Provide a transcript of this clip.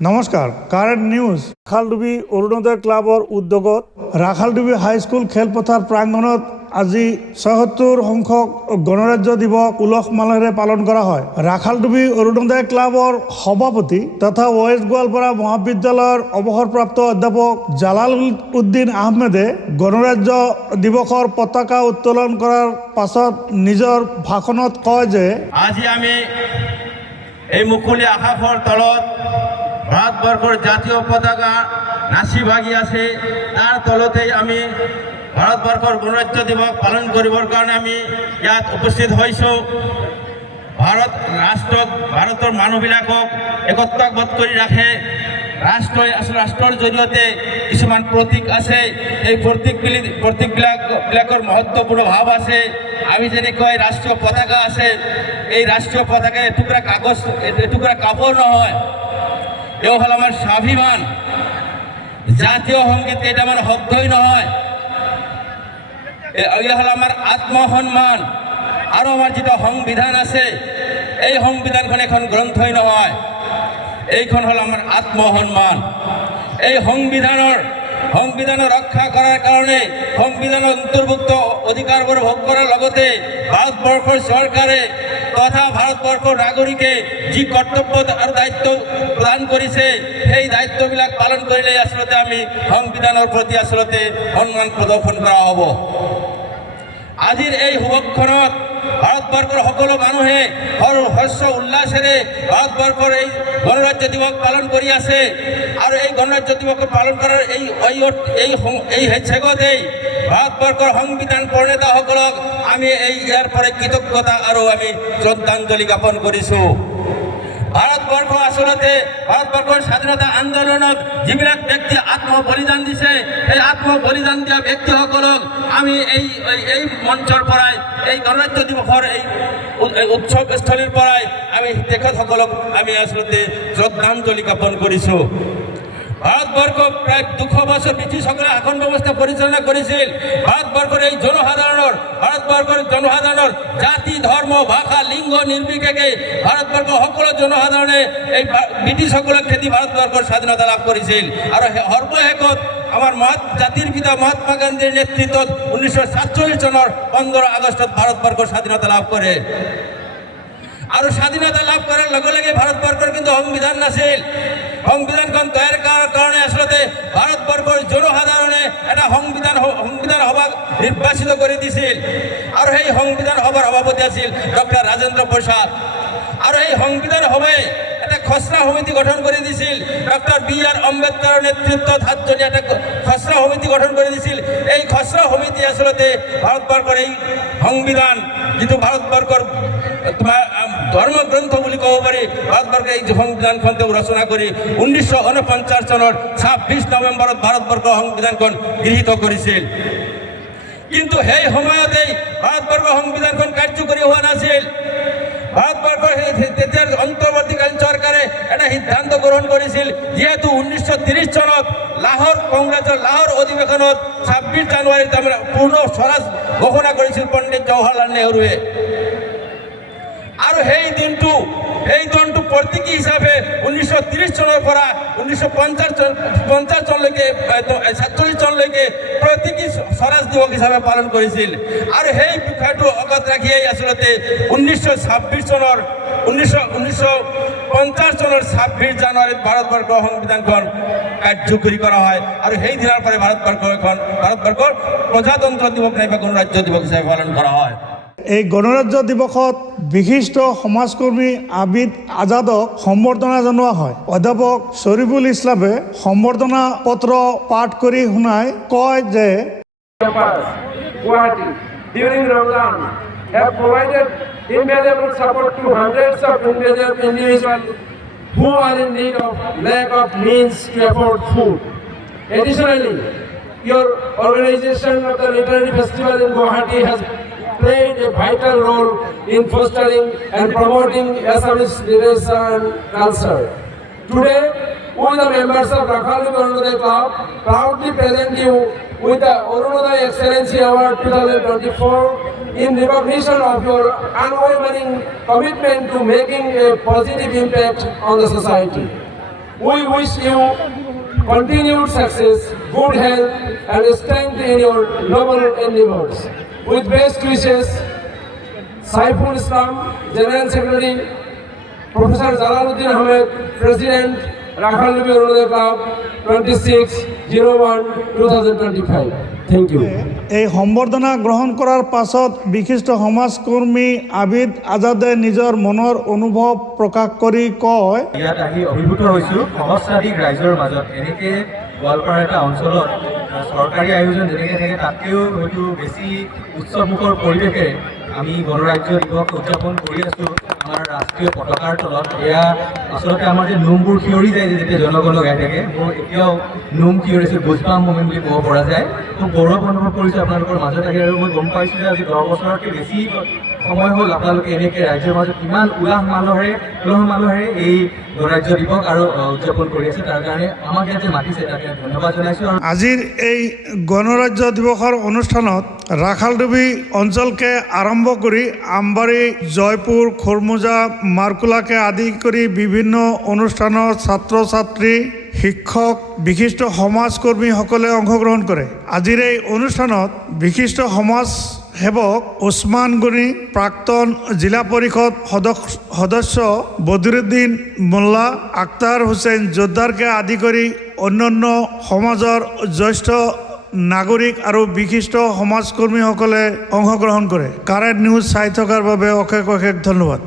নমস্কাৰ, current news. Rakhaldubi Orunodoi ক্লাবৰ উদ্যোগত ৰাখালডুবি হাইস্কুল খেলপথাৰ প্ৰাংগণত আজি ৭৬ সংখ্যক গণৰাজ্য দিৱস উলহ মালহেৰে পালন কৰা হয়। ৰাখালডুবি অৰুণোদয় ক্লাবৰ সভাপতি তথা ৱেষ্ট গোৱালপাৰা মহাবিদ্যালয়ৰ অৱসৰপ্ৰাপ্ত অধ্যাপক জালাল উদ্দিন আহমেদে গণৰাজ্য দিৱসৰ পতাকা উত্তোলন কৰাৰ পাছত নিজৰ ভাষণত কয় যে আজি আমি এই মুকলি আকাশৰ তলত ভাৰতবৰ্ষৰ জাতীয় পতাকা নাচি ভাগি আছে। তাৰ তলতেই আমি ভাৰতবৰ্ষৰ গণৰাজ্য দিৱস পালন কৰিবৰ কাৰণে আমি ইয়াত উপস্থিত হৈছোঁ। ভাৰতৰ মানুহবিলাকক একত্ৰবদ্ধ কৰি ৰাখে। ৰাষ্ট্ৰৰ জৰিয়তে কিছুমান প্ৰতীক আছে। এই প্ৰতীকবিলাকৰ মহত্বপূৰ্ণ ভাৱ আছে। আমি যেনেকৈ ৰাষ্ট্ৰীয় পতাকা আছে, এই ৰাষ্ট্ৰীয় পতাকা এটুকুৰা কাগজ, এটুকুৰা কাপড় নহয়, এও হল আমার স্বাভিমান। জাতীয় সংগীত কেইটামান শব্দই নহয়, এয়া হল আমার আত্মসন্মান। আৰু আমাৰ যিটো সংবিধান আছে, এই সংবিধানখন এখন গ্ৰন্থই নহয়, এইখন হল আমাৰ আত্মসন্মান। এই সংবিধানৰ ৰক্ষা কৰাৰ কাৰণে সংবিধানৰ অন্তৰ্ভুক্ত অধিকাৰবোৰ ভোগ কৰাৰ লগতে ভাৰতবৰ্ষৰ চৰকাৰে তথা ভাৰতবৰ্ষৰ নাগৰিকে যি কৰ্তব্য আৰু দায়িত্ব প্ৰদান কৰিছে, সেই দায়িত্ববিলাক পালন কৰিলে আচলতে আমি সংবিধানৰ প্ৰতি আচলতে সন্মান প্ৰদৰ্শন কৰা হ'ব। আজিৰ এই শুভক্ষণত ভাৰতবৰ্ষৰ সকলো মানুহে হৰ্ষ উল্লাসেৰে ভাৰতবৰ্ষৰ এই গণৰাজ্য দিৱস পালন কৰি আছে। আৰু এই গণৰাজ্য দিৱস পালন কৰাৰ এই হেচেগতেই ভাৰতবৰ্ষৰ সংবিধান প্ৰণেতাসকলক আমি ইয়াৰ পৰা কৃতজ্ঞতা আৰু আমি শ্ৰদ্ধাঞ্জলি জ্ঞাপন কৰিছোঁ। ভাৰতবৰ্ষৰ স্বাধীনতা আন্দোলনত যিবিলাক ব্যক্তি আত্মবলিদান দিছে, সেই আত্মবলিদান দিয়া ব্যক্তিসকলক আমি এই মঞ্চৰ পৰাই, এই গণৰাজ্য দিৱসৰ এই উৎসৱস্থলীৰ পৰাই আমি তেখেতসকলক আমি আচলতে শ্ৰদ্ধাঞ্জলি জ্ঞাপন কৰিছোঁ। ভাৰতবৰ্ষ প্ৰায় ২০০ বছৰ ব্ৰিটিছসকলে শাসন ব্যৱস্থা পৰিচালনা কৰিছিল। ভাৰতবৰ্ষৰ জনসাধাৰণৰ জাতি, ধৰ্ম, ভাষা, লিংগ নিৰ্বিশেষে ভাৰতবৰ্ষৰ সকলো জনসাধাৰণে এই ব্ৰিটিছসকলক খেদি ভাৰতবৰ্ষৰ স্বাধীনতা লাভ কৰিছিল। আৰু সৰ্বশেষত আমাৰ জাতিৰ পিতা মহাত্মা গান্ধীৰ নেতৃত্বত ১৯৪৭ চনৰ ১৫ আগষ্টত ভাৰতবৰ্ষৰ স্বাধীনতা লাভ কৰে। আৰু স্বাধীনতা লাভ কৰাৰ লগে লগে ভাৰতবৰ্ষৰ কিন্তু সংবিধান নাছিল। সংবিধানখন তৈয়াৰ কৰাৰ কাৰণে আচলতে ভাৰতবৰ্ষৰ জনসাধাৰণে এটা সংবিধান সভা নিৰ্বাচিত কৰি দিছিল। আৰু সেই সংবিধান সভাৰ সভাপতি আছিল ডক্টৰ ৰাজেন্দ্ৰ প্ৰসাদ। আৰু এই সংবিধান সভাই এটা খচৰা সমিতি গঠন কৰি দিছিল। Doctor BR. আম্বেদকাৰৰ নেতৃত্বত ৭জনীয়া এটা খচৰা সমিতি গঠন কৰি দিছিল। এই খচৰা সমিতি আচলতে ভাৰতবৰ্ষৰ এই সংবিধান, যিটো ভাৰতবৰ্ষৰ ধৰ্মগ্ৰন্থ বুলি ক'ব পাৰি, ভাৰতবৰ্ষৰ এই সংবিধানখন তেওঁ ৰচনা কৰি ১৯৪৯ চনৰ ২৬ নৱেম্বৰত ভাৰতবৰ্ষৰ সংবিধানখন গৃহীত কৰিছিল। কিন্তু সেই সময়তেই ভাৰতবৰ্ষৰ সংবিধানখন কাৰ্যকৰী হোৱা নাছিল। ভাৰতবৰ্ষৰ তেতিয়াৰ অন্তৰ্বৰ্তীকালীন চৰকাৰে এটা সিদ্ধান্ত গ্ৰহণ কৰিছিল, যিহেতু ১৯৩০ চনত কংগ্ৰেছৰ লাহোৰ অধিৱেশনত ২৬ জানুৱাৰীত পূৰ্ণ স্বৰাজ ঘোষণা কৰিছিল পণ্ডিত জৱাহৰলাল নেহৰুৱে। আৰু সেই দিনটো প্ৰতীকী হিচাপে ১৯৩০ চনৰ পৰা ১৯৫০ চনলৈকে ৪৭ চনলৈকে প্ৰতীকী স্বৰাজ দিৱস হিচাপে পালন কৰিছিল। আৰু সেই বিষয়টো অগত ৰাখিয়েই আচলতে ১৯৫০ চনৰ ২৬ জানুৱাৰীত ভাৰতবৰ্ষৰ সংবিধানখন কাৰ্যকৰী কৰা হয়। আৰু সেই দিনাৰ পৰাই ভাৰতবৰ্ষৰ প্ৰজাতন্ত্ৰ দিৱস নাইবা গণৰাজ্য দিৱস হিচাপে পালন কৰা হয়। এই গণৰাজ্য দিৱসত বিশিষ্ট সমাজকৰ্মী আবিদ আজাদক সম্বৰ্ধনা জনোৱা হয়। অধ্যাপক শৰীফুল ইছলামে সম্বৰ্ধনা পত্ৰ পাঠ কৰি শুনাই কয় যে Guwahati during Ramadan have provided invaluable support to hundreds of individuals who are in need of lack of means to afford food. Additionally, your organization of the literary festival in Guwahati has played a vital role in fostering and promoting Assamese literature and culture. Today, we the members of Rakhaldubi Arunodaya Club proudly present you with the Arunodaya Excellency Award 2024 in recognition of your unwavering commitment to making a positive impact on the society. We wish you continued success, good health, and strength in your noble endeavors. With best wishes, Saiful Islam, General Secretary, Professor Jalaluddin Ahmed, President, Rakhaldubi Arunodaya Club, 26/01/2025. Thank you. এই সম্বৰ্ধনা গ্ৰহণ কৰাৰ পাছত বিশিষ্ট সমাজকৰ্মী আবিদ আজাদে নিজৰ মনৰ অনুভৱ প্ৰকাশ কৰি কয়, ইয়াত আহি অভিভূত হৈছোঁ সহস্ৰাধিক ৰাইজৰ মাজত। এনেকৈ গোৱালপাৰা এটা অঞ্চলত চৰকাৰী আয়োজন যেনেকৈ থাকে তাতকৈও হয়তো বেছি উৎসৱমুখৰ পৰিৱেশে আমি গণৰাজ্য দিৱস উদযাপন কৰি আছোঁ আমাৰ ৰাষ্ট্ৰীয় পতাকাৰ তলত। এয়া আচলতে আমাৰ যে নোমবোৰ শিয়ৰি যায় যে যেতিয়া জনগণ গাই থাকে, মোৰ এতিয়াও নোম শিয়ৰিছে, গুজবাম মমেণ্ট বুলি ক'ব পৰা যায়। খুব গৌৰৱ অনুভৱ কৰিছোঁ আপোনালোকৰ মাজত আহি, আৰু মই গম পাইছোঁ যে আজি 10 বছৰতকৈ বেছি সময় হ'ল আপোনালোকে এনেকৈ ৰাজ্যৰ মাজত কিমান উলাহ মালহেৰে এই গণৰাজ্য দিৱস আৰু উদযাপন কৰি আছে। তাৰ কাৰণে আমাক ইয়াত যে মাতিছে তাকে ধন্যবাদ জনাইছোঁ। আৰু আজিৰ এই গণৰাজ্য দিৱসৰ অনুষ্ঠানত ৰাখালডুবি অঞ্চলকে আৰম্ভ কৰি আমবাৰী, জয়পুৰ, খৰমুজা, মাৰকুলাকে আদি কৰি বিভিন্ন অনুষ্ঠানৰ ছাত্ৰ ছাত্ৰী, শিক্ষক, বিশিষ্ট সমাজকৰ্মীসকলে অংশগ্ৰহণ কৰে। আজিৰ এই অনুষ্ঠানত বিশিষ্ট সমাজ সেৱক ওছমান গনি, প্ৰাক্তন জিলা পৰিষদ সদস্য বদিৰুদ্দিন মোল্লা, আখতাৰ হুছেইন জোদ্দাৰকে আদি কৰি অন্যান্য সমাজৰ জ্যেষ্ঠ নাগৰিক আৰু বিশিষ্ট সমাজকৰ্মীসকলে অংশগ্ৰহণ কৰে। কাৰেণ্ট নিউজ চাই থকাৰ বাবে অশেষ অশেষ ধন্যবাদ।